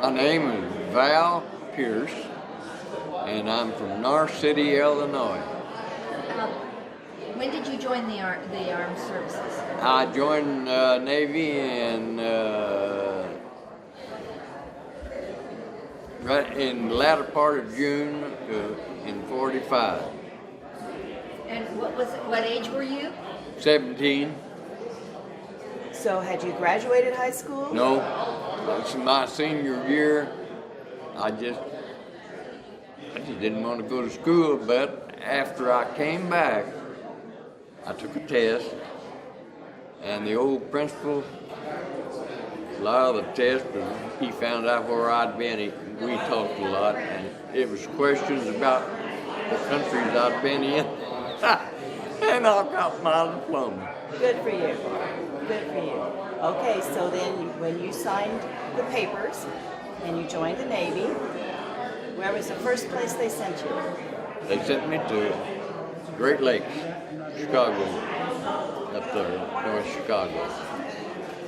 My name is Val Pearce, and I'm from North City, Illinois. When did you join the armed services? I joined Navy right in the latter part of June in *45. And what age were you? 17. So had you graduated high school? No, that's my senior year. I just didn't want to go to school, but after I came back, I took a test, and the old principal, a lot of the test, he found out where I'd been. We talked a lot, and it was questions about the countries I'd been in, and I got my diploma. Good for you. Good for you. Okay, so then when you signed the papers and you joined the Navy, where was the first place they sent you? They sent me to Great Lakes, Chicago, up there, North Chicago.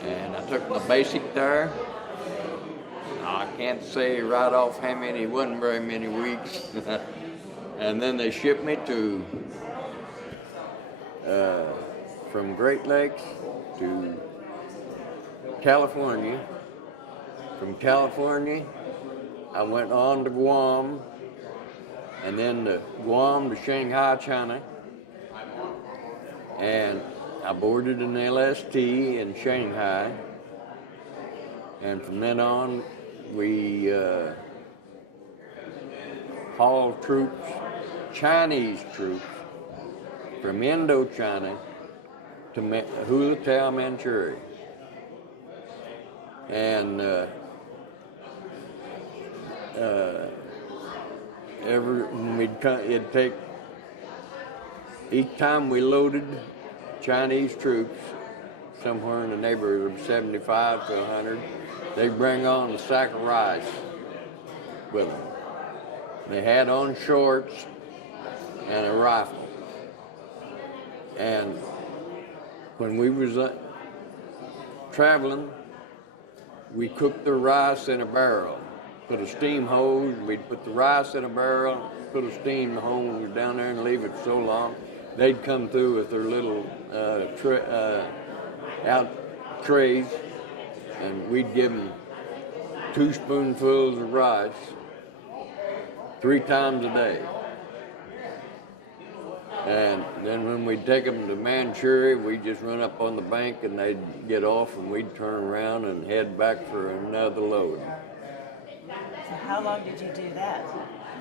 And I took my basic there. I can't say right off how many, it wasn't very many weeks. And then they shipped me to, from Great Lakes to California. From California, I went on to Guam, and then to Guam to Shanghai, China. And I boarded an LST in Shanghai. And from then on, we hauled troops, Chinese troops, from Indochina to Hulutao, Manchuria. And it'd take, each time we loaded Chinese troops, somewhere in the neighborhood of 75 to 100, they'd bring on a sack of rice with them. They had on shorts and a rifle. And when we was traveling, we cooked the rice in a barrel. Put a steam hose, we'd put the rice in a barrel, put a steam hose down there and leave it so long. They'd come through with their little trays, and we'd give them 2 spoonfuls of rice 3 times a day. And then when we'd take them to Manchuria, we'd just run up on the bank and they'd get off and we'd turn around and head back for another load. So how long did you do that,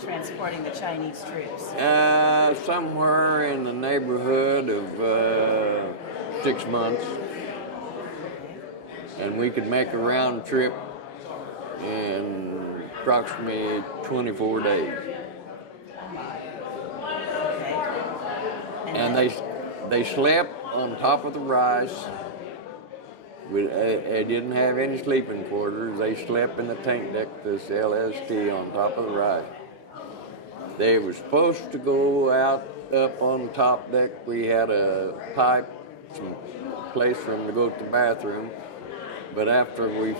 transporting the Chinese troops? Somewhere in the neighborhood of 6 months. And we could make a round trip in approximately 24 days. And they slept on top of the rice. They didn't have any sleeping quarters. They slept in the tank deck, this LST, on top of the rice. They were supposed to go out up on the top deck. We had a pipe, some place for them to go to the bathroom. But after we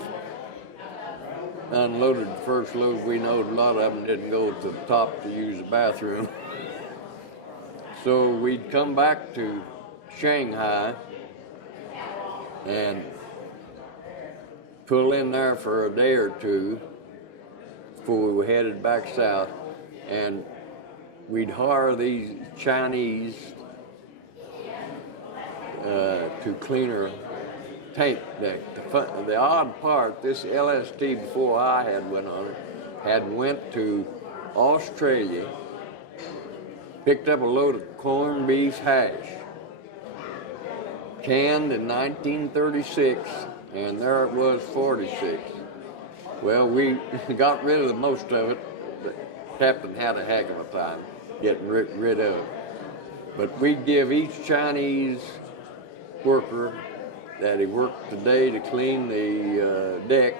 unloaded the first load, we know a lot of them didn't go to the top to use the bathroom. So we'd come back to Shanghai and pull in there for a day or two before we were headed back south, and we'd hire these Chinese to clean our tank deck. The odd part, this LST, before I had went on it, had went to Australia, picked up a load of corned beef hash, canned in 1936, and there it was, 46. Well, we got rid of most of it. The captain had a heck of a time getting rid of it. But we'd give each Chinese worker that he worked today to clean the deck,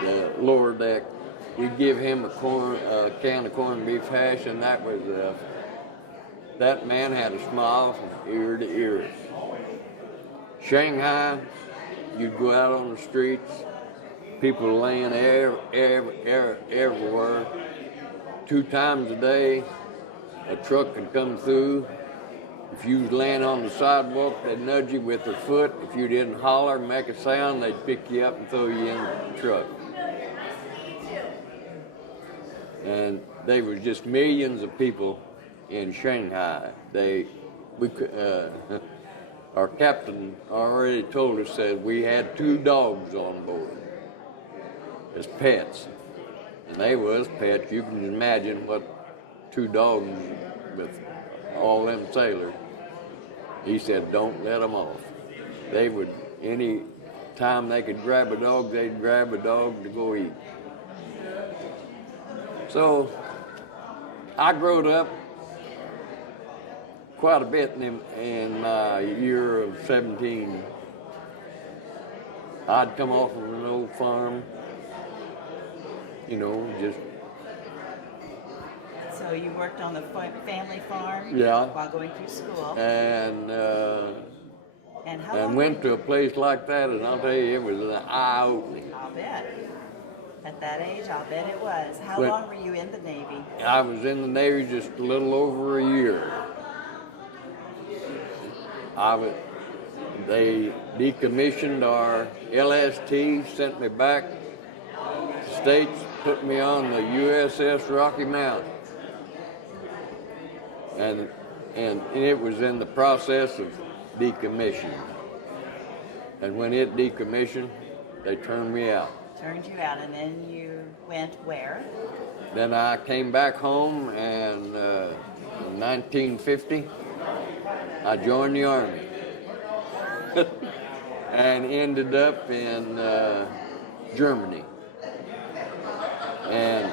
the lower deck, we'd give him a can of corned beef hash, and that was that man had a smile from ear to ear. Shanghai, you'd go out on the streets, people laying everywhere. 2 times a day, a truck could come through. If you was laying on the sidewalk, they'd nudge you with their foot. If you didn't holler, make a sound, they'd pick you up and throw you in the truck. And there was just millions of people in Shanghai. Our captain already told us that we had 2 dogs on board as pets. And they was pets. You can imagine what 2 dogs with all them sailors. He said, don't let them off. They would, any time they could grab a dog, they'd grab a dog to go eat. So I growed up quite a bit in my year of 17. I'd come off of an old farm, just. So you worked on the family farm Yeah. while going through school. And how long went to a place like that, and I'll tell you, it was an eye-opening. I'll bet. At that age, I'll bet it was. How But- long were you in the Navy? I was in the Navy just a little over a year. They decommissioned our LST, sent me back to the States, put me on the USS Rocky Mountain. And it was in the process of decommissioning. And when it decommissioned, they turned me out. Turned you out, and then you went where? Then I came back home, and in 1950, I joined the Army. And ended up in Germany. And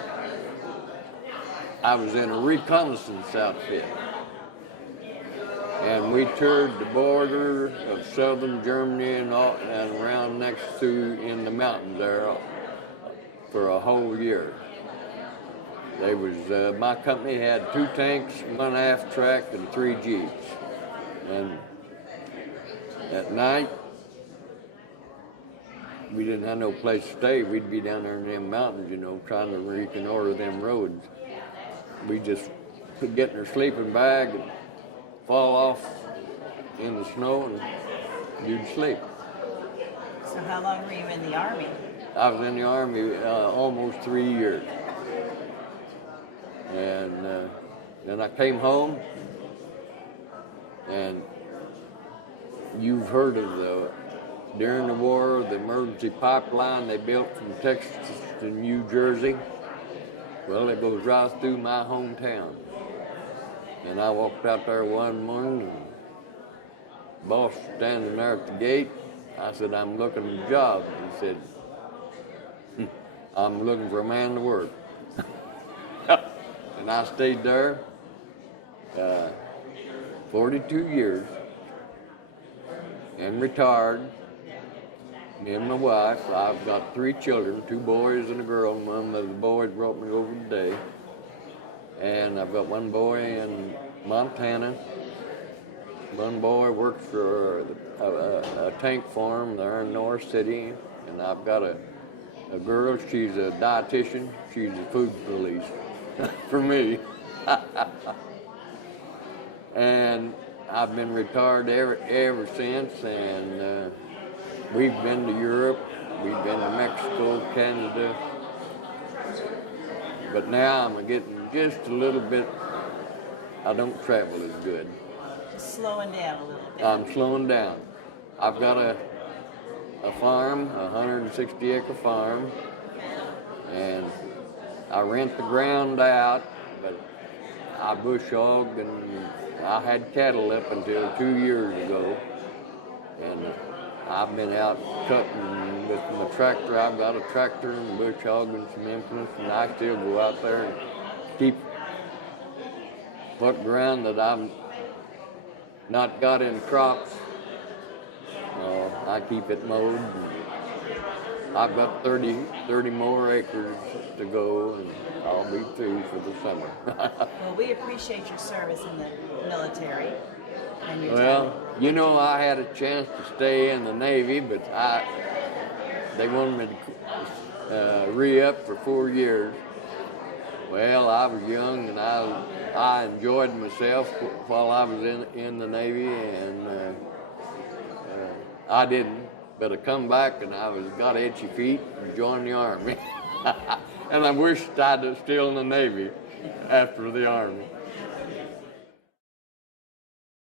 I was in a reconnaissance outfit. And we toured the border of southern Germany and around next to in the mountains there for a whole year. My company had 2 tanks, 1 aft track, and 3 jeeps. And at night, we didn't have no place to stay. We'd be down there in them mountains, trying to reconnoiter them roads. We just get in our sleeping bag and fall off in the snow and you'd sleep. So how long were you in the Army? I was in the Army almost 3 years. And then I came home, and you've heard of during the war, the emergency pipeline they built from Texas to New Jersey. Well, it goes right through my hometown. And I walked out there one morning, and the boss standing there at the gate. I said, I'm looking for a job. He said, I'm looking for a man to work. And I stayed there 42 years and retired. Me and my wife. I've got 3 children, 2 boys and a girl. One of the boys brought me over today. And I've got 1 boy in Montana. 1 boy works for a tank farm there in North City. And I've got a girl, she's a dietitian. She's a food police for me. And I've been retired ever since. And we've been to Europe, we've been to Mexico, Canada, but now I'm getting just a little bit, I don't travel as good. Just slowing down a little bit. I'm slowing down. I've got a farm, a 160-acre farm, and I rent the ground out, but I bush hogged, and I had cattle up until 2 years ago, and I've been out cutting with my tractor. I've got a tractor and bush hogging some implements, and I still go out there and keep what ground that I've not got in crops. I keep it mowed. And I've got 30 more acres to go, and I'll be through for the summer. Well, we appreciate your service in the military. And your Well, time. I had a chance to stay in the Navy, but they wanted me to. re-up for 4 years. Well, I was young and I enjoyed myself while I was in the Navy, and I didn't. But I come back and got itchy feet and joined the Army. And I wished I'd still in the Navy after the Army.